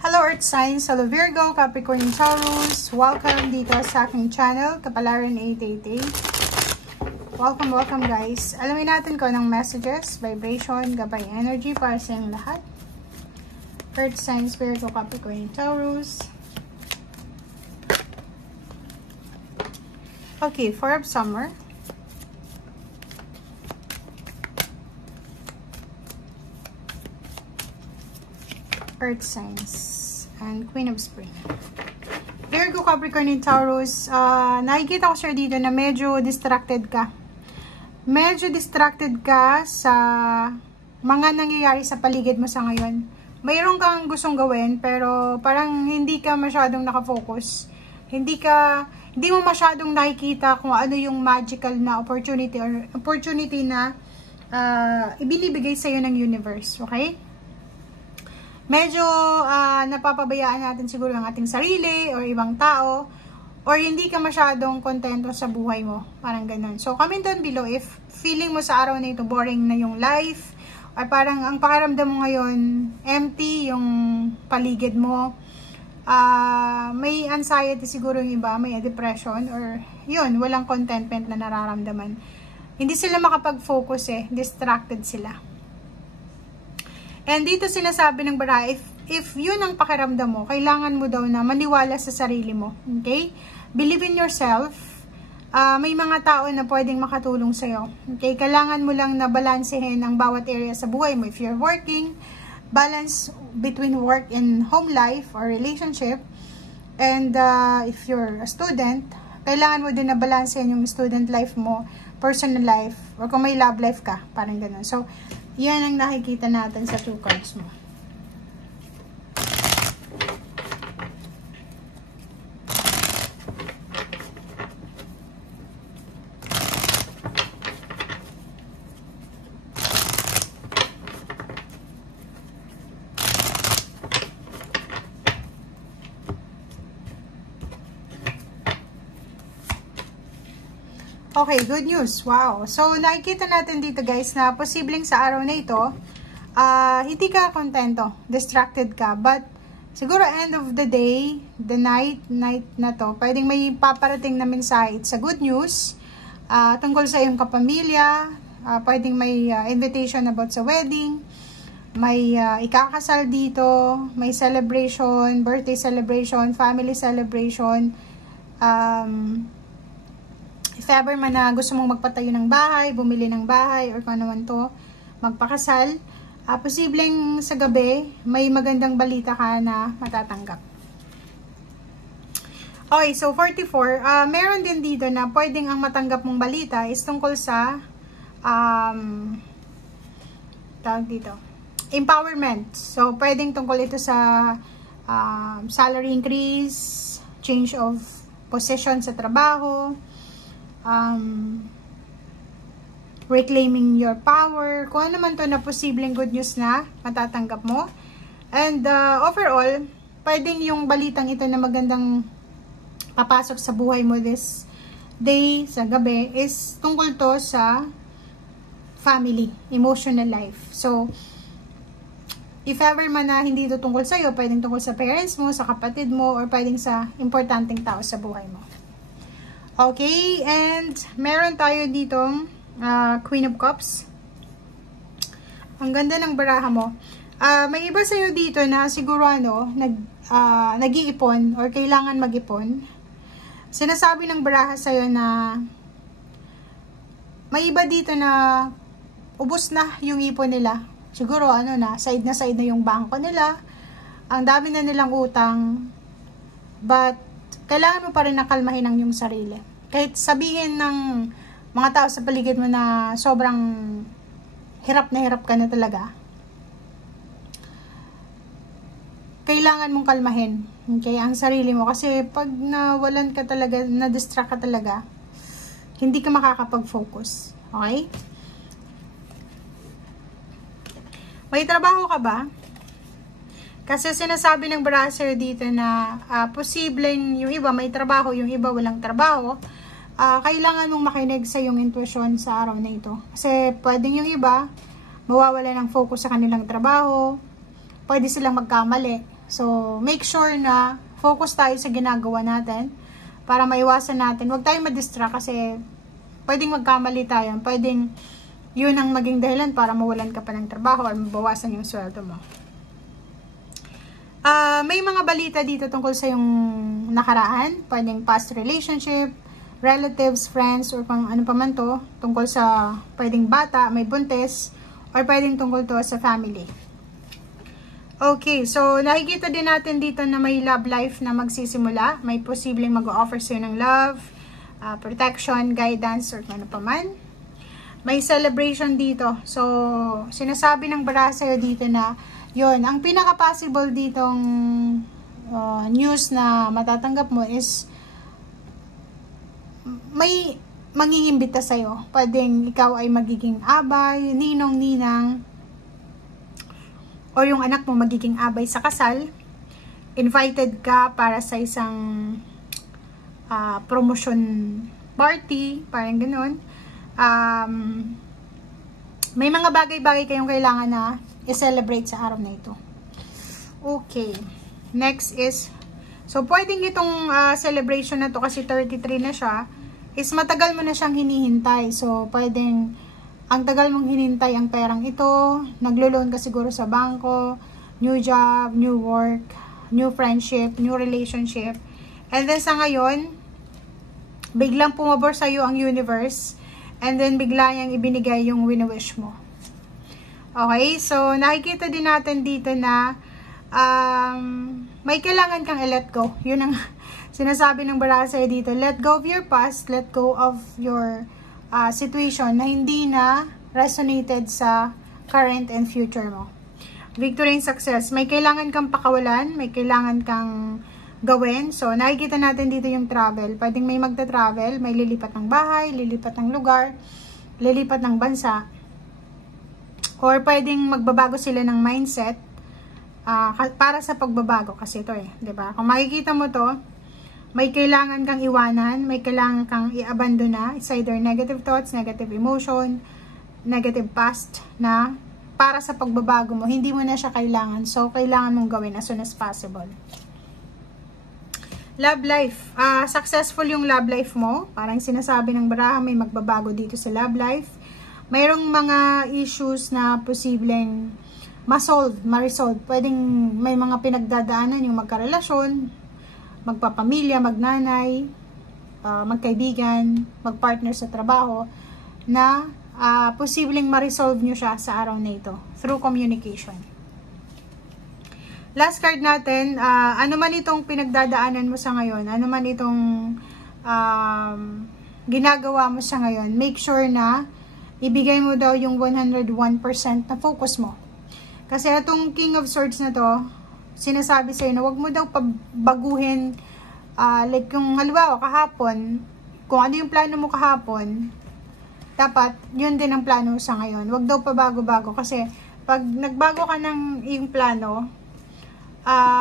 Hello Earth Signs, hello Virgo, Capricorn, Taurus. Welcome dito sa aking channel, Kapalaran 888. Welcome guys. Alamin natin ko ng messages, vibration, gabay energy para sa inyong lahat. Earth Signs, Virgo, Capricorn, Taurus. Okay, for summer. Earth Signs and Queen of Spring. Virgo, Capricorn, and Taurus, nakikita ko sir dito na medyo distracted ka. Medyo distracted ka sa mga nangyayari sa paligid mo sa ngayon. Mayroon kang gustong gawin pero parang hindi ka masyadong nakafocus. Hindi mo masyadong nakikita kung ano yung magical na opportunity or opportunity na ibinibigay sa iyo ng universe, okay? Medyo napapabayaan natin siguro ang ating sarili or ibang tao or hindi ka masyadong kontento sa buhay mo. Parang ganun. So, comment down below if feeling mo sa araw na ito boring na yung life or parang ang pakiramdam mo ngayon empty yung paligid mo. May anxiety siguro yung iba, may depression or yun, walang contentment na nararamdaman. Hindi sila makapag-focus distracted sila. And dito sinasabi ng baraha, if yun ang pakiramdam mo, kailangan mo daw na maniwala sa sarili mo. Okay? Believe in yourself. May mga tao na pwedeng makatulong sa'yo. Okay? Kailangan mo lang na balansehin ang bawat area sa buhay mo. If you're working, balance between work and home life or relationship. And if you're a student, kailangan mo din na balansehin yung student life mo, personal life, or kung may love life ka. Parang ganun. So, yan ang nakikita natin sa 2 cards mo. Okay, good news. Wow. So, nakikita natin dito guys na posibleng sa araw na ito, hindi ka kontento, distracted ka. But, siguro end of the day, the night na to, pwedeng may paparating na mensahe sa good news, tungkol sa iyong kapamilya, pwedeng may invitation about sa wedding, may ikakasal dito, may celebration, birthday celebration, family celebration, if ever man na gusto mong magpatayo ng bahay, bumili ng bahay, or kung ano man to, magpakasal, posibleng sa gabi, may magandang balita ka na matatanggap. Okay, so 44, meron din dito na pwedeng ang matanggap mong balita is tungkol sa, tawag dito, empowerment. So, pwedeng tungkol ito sa salary increase, change of position sa trabaho, reclaiming your power, kung ano man to na posibleng good news na matatanggap mo. And overall, pwedeng yung balitang ito na magandang papasok sa buhay mo this day, sa gabi, is tungkol to sa family, emotional life. So, if ever man na hindi ito tungkol sa'yo, pwedeng tungkol sa parents mo, sa kapatid mo, or pwedeng sa importanteng tao sa buhay mo. Okay, and meron tayo ditong Queen of Cups. Ang ganda ng baraha mo. May iba sa'yo dito na siguro nag-iipon or kailangan mag-ipon. Sinasabi ng baraha sa'yo na may iba dito na ubos na yung ipon nila. Siguro side na yung bangko nila. Ang dami na nilang utang. But kailangan mo pa rin nakalmahin ang iyong sarili. Kahit sabihin ng mga tao sa paligid mo na sobrang hirap ka na talaga, kailangan mong kalmahin. Okay, ang sarili mo. Kasi pag nawalan ka talaga, na-distract ka talaga, hindi ka makakapag-focus. Okay? May trabaho ka ba? Kasi sinasabi ng brasser dito na posibleng yung iba may trabaho, yung iba walang trabaho. Kailangan mong makinig sa iyong intuition sa araw na ito. Kasi pwedeng yung iba mawawala ng focus sa kanilang trabaho. pwede silang magkamali. So, make sure na focus tayo sa ginagawa natin para maiwasan natin. Huwag tayong ma-distract kasi pwedeng magkamali tayo. Pwedeng yun ang maging dahilan para mawalan ka pa ng trabaho or mabawasan yung sweldo mo. May mga balita dito tungkol sa yung nakaraan. Pwedeng past relationship, relatives, friends, or pang ano pa man to. Tungkol sa pwedeng bata, may buntis, or pwedeng tungkol to sa family. Okay, so nakikita din natin dito na may love life na magsisimula. May posibleng mag-offer sa'yo ng love, protection, guidance, or ano pa man. May celebration dito. So, sinasabi ng bara sa'yo dito na yun, ang pinaka-possible ditong news na matatanggap mo is may mangingimbita sa'yo. Pwedeng ikaw ay magiging abay, ninong, ninang, o yung anak mo magiging abay sa kasal. Invited ka para sa isang promotion party, parang ganoon. May mga bagay-bagay kayong kailangan na i-celebrate sa araw na ito. Okay. Next is, so pwedeng itong celebration na to kasi 33 na siya, is matagal mo na siyang hinihintay. So, pwedeng ang tagal mong hinintay ang perang ito, naglo-loan ka siguro sa bangko, new job, new work, new friendship, new relationship. And then sa ngayon, biglang pumabor sa iyo ang universe, and then bigla niyang ibinigay yung wini-wish mo. Okay, so nakikita din natin dito na may kailangan kang i-let go. Yun ang sinasabi ng bara sa'yo dito. Let go of your past, let go of your situation na hindi na resonated sa current and future mo. Victory and success. May kailangan kang pakawalan, may kailangan kang gawin. So, nakikita natin dito yung travel. Pwedeng may magta-travel, may lilipat ng bahay, lilipat ng lugar, lilipat ng bansa. Or pwedeng magbabago sila ng mindset para sa pagbabago. Kasi ito diba? Kung makikita mo to, may kailangan kang iwanan, may kailangan kang i-abandon na. It's either negative thoughts, negative emotion, negative past na para sa pagbabago mo. Hindi mo na siya kailangan. So, kailangan mong gawin as soon as possible. Love life. Successful yung love life mo. Parang sinasabi ng baraha, may magbabago dito sa love life. Mayroong mga issues na posibleng ma-resolve. Pwedeng may mga pinagdadaanan yung magkarelasyon, magpapamilya, magnanay, magkaibigan, magpartner sa trabaho, na posibleng ma-resolve nyo siya sa araw na ito through communication. Last card natin, ano man itong pinagdadaanan mo sa ngayon, ano man itong ginagawa mo sa ngayon, make sure na ibigay mo daw yung 101% na focus mo. Kasi itong King of Swords na to, sinasabi sa'yo na wag mo daw pabaguhin, like yung halimbawa kahapon, kung ano yung plano mo kahapon, dapat yun din ang plano sa ngayon. Wag daw pabago-bago kasi pag nagbago ka ng yung plano,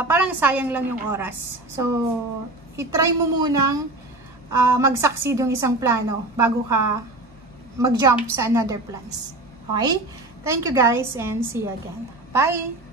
parang sayang lang yung oras. So, itry mo munang mag-succeed yung isang plano bago ka mag-jump sa another plans. Okay? Thank you guys and see you again. Bye!